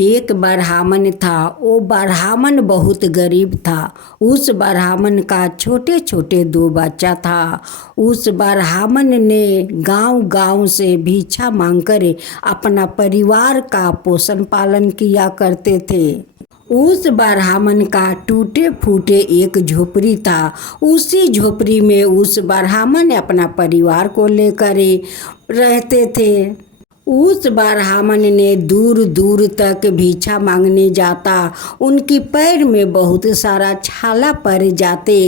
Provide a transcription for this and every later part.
एक ब्राह्मण था। वो ब्राह्मण बहुत गरीब था। उस ब्राह्मण का छोटे छोटे दो बच्चा था। उस ब्राह्मण ने गांव गांव से भिक्षा मांगकर अपना परिवार का पोषण पालन किया करते थे। उस ब्राह्मण का टूटे फूटे एक झोपड़ी था। उसी झोपड़ी में उस ब्राह्मण अपना परिवार को लेकर रहते थे। उस ब्राह्मण ने दूर दूर तक भिक्षा मांगने जाता। उनकी पैर में बहुत सारा छाला पड़ जाते।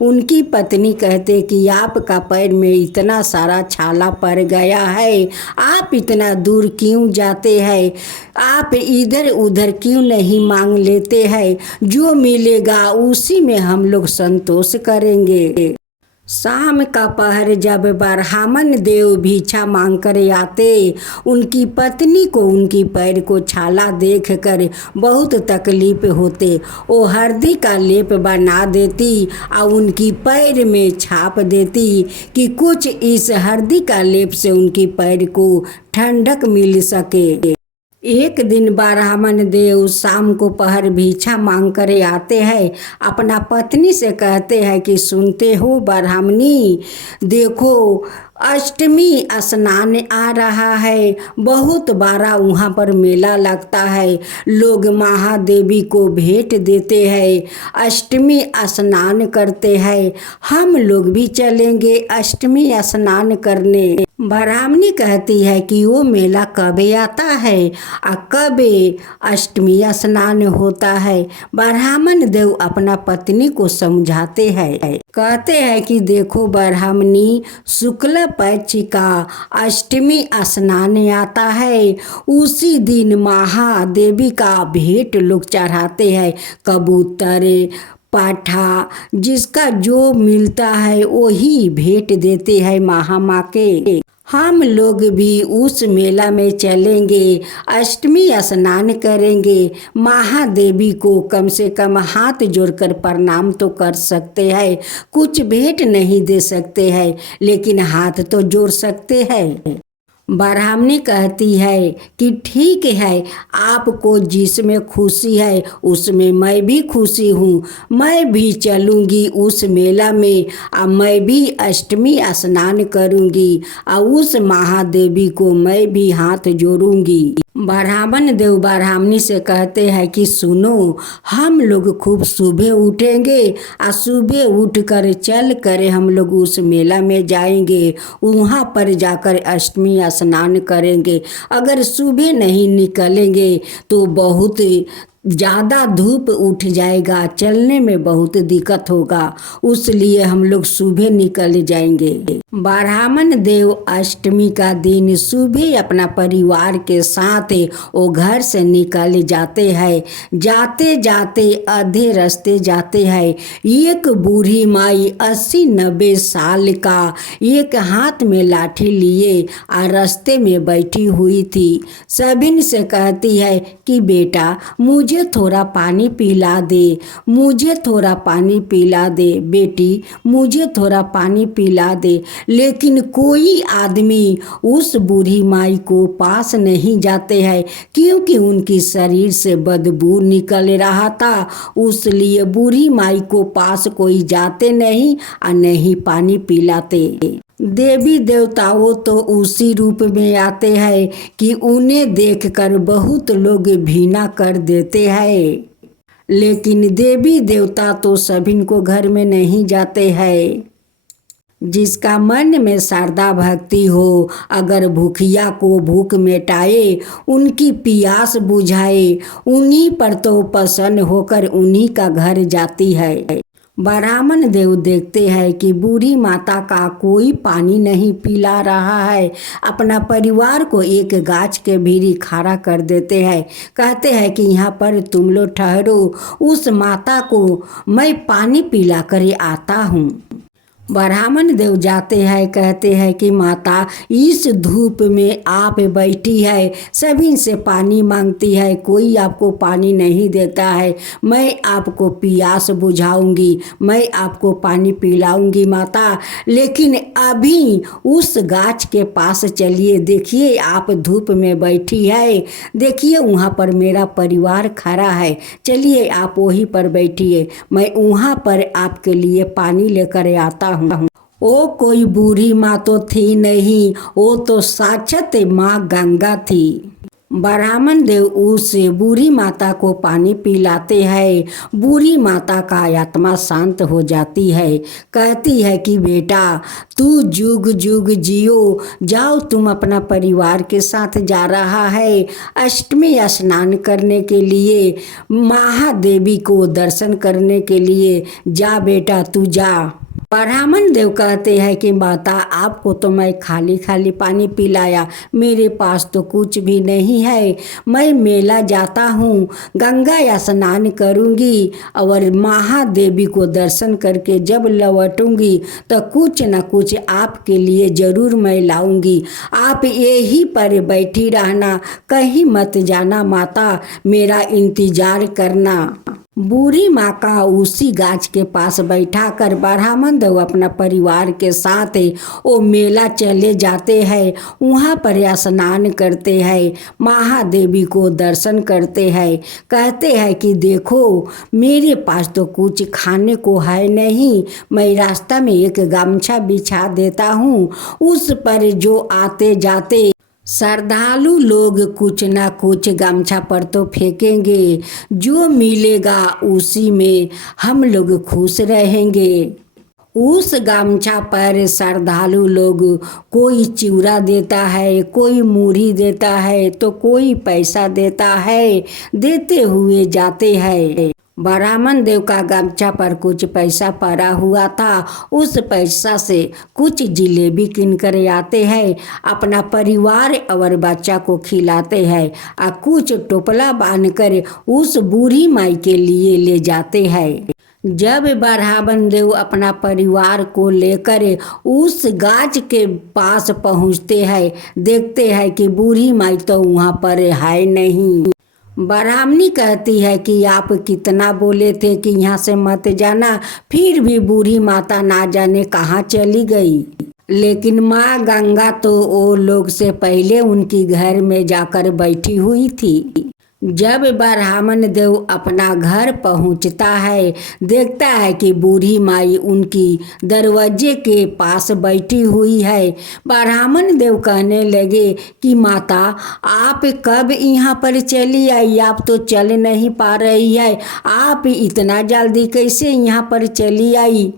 उनकी पत्नी कहते कि आपका पैर में इतना सारा छाला पड़ गया है, आप इतना दूर क्यों जाते हैं? आप इधर उधर क्यों नहीं मांग लेते हैं? जो मिलेगा उसी में हम लोग संतोष करेंगे। शाम का पहर जब ब्राह्मण देव भिक्षा मांग कर आते, उनकी पत्नी को उनकी पैर को छाला देखकर बहुत तकलीफ होते। वो हल्दी का लेप बना देती और उनकी पैर में छाप देती कि कुछ इस हल्दी का लेप से उनकी पैर को ठंडक मिल सके। एक दिन ब्राह्मण देव शाम को पहर भिक्षा मांग कर आते हैं। अपना पत्नी से कहते हैं कि सुनते हो ब्राह्मणी, देखो अष्टमी स्नान आ रहा है, बहुत बड़ा वहाँ पर मेला लगता है, लोग महादेवी को भेंट देते हैं, अष्टमी स्नान करते हैं, हम लोग भी चलेंगे अष्टमी स्नान करने। ब्राह्मणी कहती है कि वो मेला कब आता है और कब अष्टमी स्नान होता है। ब्राह्मण देव अपना पत्नी को समझाते हैं, कहते हैं कि देखो ब्राह्मणी, शुक्ल पक्ष का अष्टमी स्नान आता है। उसी दिन महादेवी का भेंट लोग चढ़ाते हैं, कबूतर पाठा, जिसका जो मिलता है वही भेंट देते हैं महामाँ के। हम लोग भी उस मेला में चलेंगे, अष्टमी स्नान करेंगे, महादेवी को कम से कम हाथ जोड़कर प्रणाम तो कर सकते हैं। कुछ भेंट नहीं दे सकते हैं, लेकिन हाथ तो जोड़ सकते हैं। ब्राह्मणी कहती है कि ठीक है, आपको जिसमें खुशी है उसमें मैं भी खुशी हूँ, मैं भी चलूँगी उस मेला में और मैं भी अष्टमी स्नान करूँगी और उस महादेवी को मैं भी हाथ जोड़ूँगी। ब्राह्मण देव ब्राह्मणी से कहते हैं कि सुनो, हम लोग खूब सुबह उठेंगे और सुबह उठ कर चल कर हम लोग उस मेला में जाएंगे, वहाँ पर जाकर अष्टमी स्नान करेंगे। अगर सुबह नहीं निकलेंगे तो बहुत ज़्यादा धूप उठ जाएगा, चलने में बहुत दिक्कत होगा, उसलिए हम लोग सुबह निकल जाएंगे। ब्राह्मण देव अष्टमी का दिन सुबह अपना परिवार के साथ वो घर से निकल जाते हैं। जाते जाते आधे रास्ते जाते हैं, एक बूढ़ी माई 80-90 साल का एक हाथ में लाठी लिए और रास्ते में बैठी हुई थी। सभी से कहती है कि बेटा मुझे थोड़ा पानी पिला दे, मुझे थोड़ा पानी पिला दे, बेटी मुझे थोड़ा पानी पिला दे। लेकिन कोई आदमी उस बूढ़ी माई को पास नहीं जाते हैं, क्योंकि उनकी शरीर से बदबू निकल रहा था, उसलिए बूढ़ी माई को पास कोई जाते नहीं और नहीं पानी पिलाते। देवी देवताओं तो उसी रूप में आते हैं कि उन्हें देखकर बहुत लोग घृणा कर देते हैं, लेकिन देवी देवता तो सभी को घर में नहीं जाते हैं। जिसका मन में श्रद्धा भक्ति हो, अगर भूखिया को भूख मिटाए, उनकी प्यास बुझाए, उन्हीं पर तो प्रसन्न होकर उन्हीं का घर जाती है। ब्राह्मण देव देखते हैं कि बूढ़ी माता का कोई पानी नहीं पिला रहा है, अपना परिवार को एक गाछ के भीरी खड़ा कर देते हैं। कहते हैं कि यहाँ पर तुम लोग ठहरो, उस माता को मैं पानी पिला कर आता हूँ। ब्राह्मण देव जाते हैं, कहते हैं कि माता इस धूप में आप बैठी है, सभी से पानी मांगती है, कोई आपको पानी नहीं देता है। मैं आपको प्यास बुझाऊंगी, मैं आपको पानी पिलाऊंगी माता, लेकिन अभी उस गाछ के पास चलिए, देखिए आप धूप में बैठी है, देखिए वहाँ पर मेरा परिवार खड़ा है, चलिए आप वहीं पर बैठिए, मैं वहाँ पर आपके लिए पानी लेकर आता हूँ। वो कोई बूढ़ी माँ तो थी नहीं, वो तो साक्षात माँ गंगा थी। ब्राह्मण देव उस बूढ़ी माता को पानी पिलाते हैं। बूढ़ी माता का आत्मा शांत हो जाती है, कहती है कि बेटा तू जुग जुग जियो, जाओ तुम अपना परिवार के साथ जा रहा है अष्टमी स्नान करने के लिए, महादेवी को दर्शन करने के लिए, जा बेटा तू जा। ब्राह्मण देव कहते हैं कि माता आपको तो मैं खाली खाली पानी पिलाया, मेरे पास तो कुछ भी नहीं है, मैं मेला जाता हूँ, गंगा स्नान करूँगी और महादेवी को दर्शन करके जब लौटूंगी तो कुछ न कुछ आपके लिए ज़रूर मैं लाऊंगी, आप यहीं पर बैठी रहना, कहीं मत जाना माता, मेरा इंतज़ार करना। बूढ़ी माँ का उसी गाछ के पास बैठा कर ब्राह्मण देव अपना परिवार के साथ वो मेला चले जाते हैं, वहाँ पर स्नान करते हैं, महादेवी को दर्शन करते हैं, कहते हैं कि देखो मेरे पास तो कुछ खाने को है नहीं, मैं रास्ता में एक गमछा बिछा देता हूँ, उस पर जो आते जाते श्रद्धालु लोग कुछ ना कुछ गमछा पर तो फेंकेंगे, जो मिलेगा उसी में हम लोग खुश रहेंगे। उस गमछा पर श्रद्धालु लोग कोई चिवड़ा देता है, कोई मूढ़ी देता है, तो कोई पैसा देता है, देते हुए जाते हैं। ब्राह्मण देव का गमछा पर कुछ पैसा पड़ा हुआ था, उस पैसा से कुछ जिलेबी किन कर आते हैं, अपना परिवार और बच्चा को खिलाते हैं और कुछ टोपला बांधकर उस बूढ़ी माई के लिए ले जाते हैं। जब ब्राह्मण देव अपना परिवार को लेकर उस गाछ के पास पहुँचते हैं, देखते हैं कि बूढ़ी माई तो वहाँ पर है नहीं। ब्राह्मणी कहती है कि आप कितना बोले थे कि यहाँ से मत जाना, फिर भी बूढ़ी माता ना जाने कहाँ चली गई। लेकिन माँ गंगा तो वो लोग से पहले उनकी घर में जाकर बैठी हुई थी। जब ब्राह्मण देव अपना घर पहुंचता है, देखता है कि बूढ़ी माई उनकी दरवाजे के पास बैठी हुई है। ब्राह्मण देव कहने लगे कि माता आप कब यहाँ पर चली आई, आप तो चल नहीं पा रही है, आप इतना जल्दी कैसे यहाँ पर चली आई।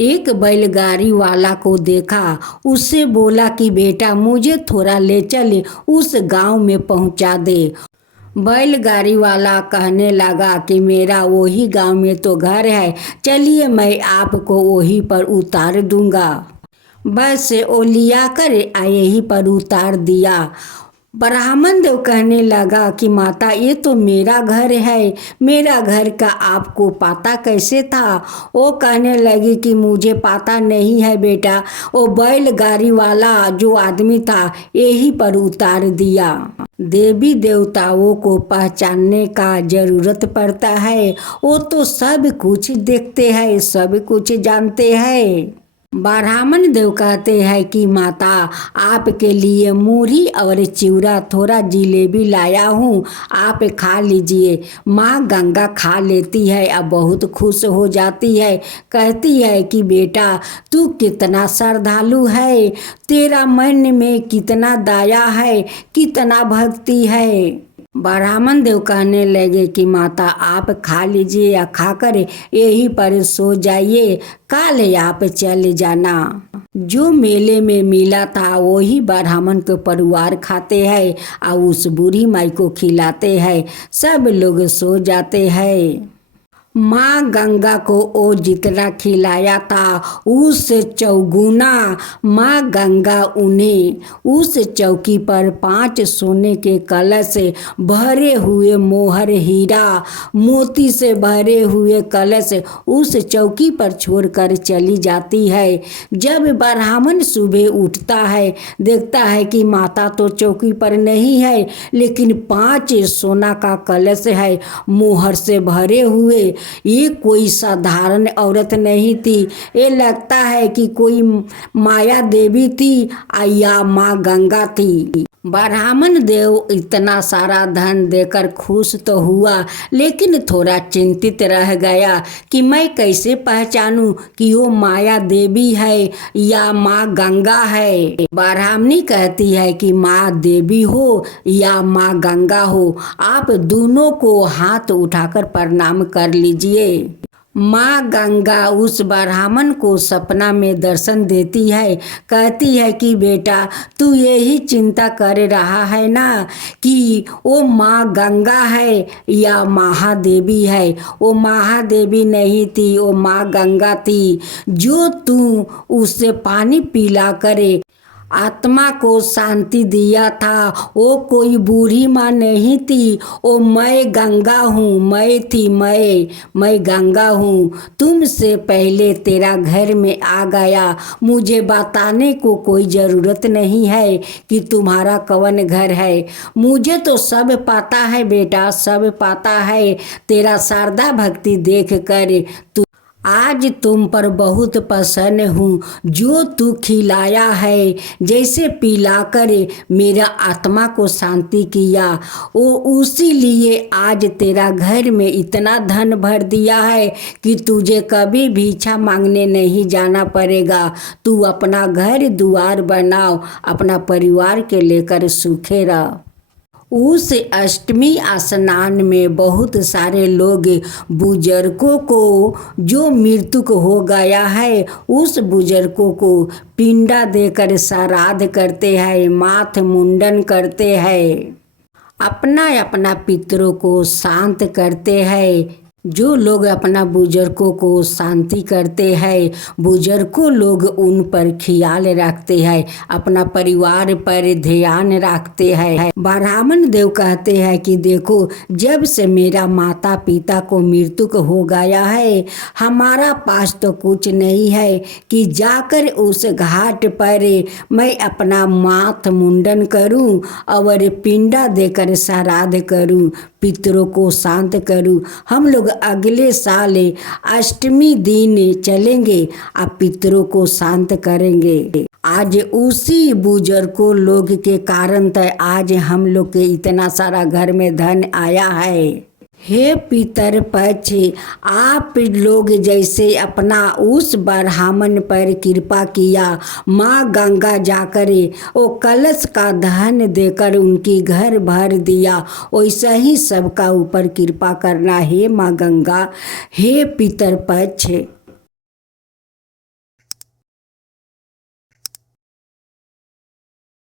एक बैलगाड़ी वाला को देखा, उससे बोला कि बेटा मुझे थोड़ा ले चले, उस गांव में पहुंचा दे। बैलगाड़ी वाला कहने लगा कि मेरा वही गांव में तो घर है, चलिए मैं आपको वहीं पर उतार दूंगा। बस वो लिया कर यहीं पर उतार दिया। ब्राह्मण देव कहने लगा कि माता ये तो मेरा घर है, मेरा घर का आपको पता कैसे था। वो कहने लगी कि मुझे पता नहीं है बेटा, वो बैलगाड़ी वाला जो आदमी था यहीं पर उतार दिया। देवी देवताओं को पहचानने का जरूरत पड़ता है, वो तो सब कुछ देखते हैं, सब कुछ जानते हैं। ब्राह्मण देव कहते हैं कि माता आपके लिए मूढ़ी और चिवड़ा थोड़ा जिलेबी लाया हूँ, आप खा लीजिए। माँ गंगा खा लेती है और बहुत खुश हो जाती है, कहती है कि बेटा तू कितना श्रद्धालु है, तेरा मन में कितना दया है, कितना भक्ति है। ब्राह्मण देव कहने लगे कि माता आप खा लीजिए या खाकर यहीं पर सो जाइए, कल आप चले जाना। जो मेले में मिला था वही ब्राह्मण के परिवार खाते हैं और उस बूढ़ी माई को खिलाते हैं, सब लोग सो जाते हैं। माँ गंगा को वो जितना खिलाया था उससे चौगुना माँ गंगा उन्हें उस चौकी पर 5 सोने के कलश भरे हुए मोहर हीरा मोती से भरे हुए कलश उस चौकी पर छोड़कर चली जाती है। जब ब्राह्मण सुबह उठता है देखता है कि माता तो चौकी पर नहीं है, लेकिन 5 सोना का कलश है मोहर से भरे हुए। ये कोई साधारण औरत नहीं थी, ये लगता है कि कोई माया देवी थी या माँ गंगा थी। ब्राह्मण देव इतना सारा धन देकर खुश तो हुआ, लेकिन थोड़ा चिंतित रह गया कि मैं कैसे पहचानूं कि वो माया देवी है या माँ गंगा है। ब्राह्मणी कहती है कि माँ देवी हो या माँ गंगा हो, आप दोनों को हाथ उठाकर प्रणाम कर लीजिए। माँ गंगा उस ब्राह्मण को सपना में दर्शन देती है, कहती है कि बेटा तू यही चिंता कर रहा है ना कि वो माँ गंगा है या महादेवी है। वो महादेवी नहीं थी, वो माँ गंगा थी। जो तू उससे पानी पिला करे आत्मा को शांति दिया था, वो कोई बूढ़ी माँ नहीं थी, वो मैं गंगा हूँ। मैं गंगा हूँ। तुमसे पहले तेरा घर में आ गया, मुझे बताने को कोई ज़रूरत नहीं है कि तुम्हारा कौन घर है। मुझे तो सब पता है बेटा, सब पता है। तेरा शारदा भक्ति देख कर आज तुम पर बहुत प्रसन्न हूँ। जो तू खिलाया है, जैसे पिलाकर मेरा आत्मा को शांति किया, वो उसी लिए आज तेरा घर में इतना धन भर दिया है कि तुझे कभी भिक्षा मांगने नहीं जाना पड़ेगा। तू अपना घर द्वार बनाओ, अपना परिवार के लेकर सुखे रह। उस अष्टमी स्नान में बहुत सारे लोग बुजुर्गों को जो मृत्यु हो गया है उस बुजुर्गों को पिंडा देकर श्राद्ध करते हैं, माथ मुंडन करते हैं, अपना अपना पितरों को शांत करते हैं। जो लोग अपना बुजुर्गों को शांति करते हैं, बुजुर्गों लोग उन पर ख्याल रखते हैं, अपना परिवार पर ध्यान रखते हैं। ब्राह्मण देव कहते हैं कि देखो, जब से मेरा माता पिता को मृत्यु हो गया है, हमारा पास तो कुछ नहीं है कि जाकर उस घाट पर मैं अपना माथ मुंडन करूं और पिंडा देकर श्राद्ध करूं, पितरों को शांत करूं। हम लोग अगले साल अष्टमी दिन चलेंगे, आप पितरों को शांत करेंगे। आज उसी बुजुर्गों लोग के कारण तो आज हम लोग के इतना सारा घर में धन आया है। हे पितर पक्ष, आप लोग जैसे अपना उस ब्राह्मण पर कृपा किया, माँ गंगा जाकर वो कलश का धन देकर उनकी घर भर दिया, वैसा ही सबका ऊपर कृपा करना। हे माँ गंगा, हे पितर पक्ष।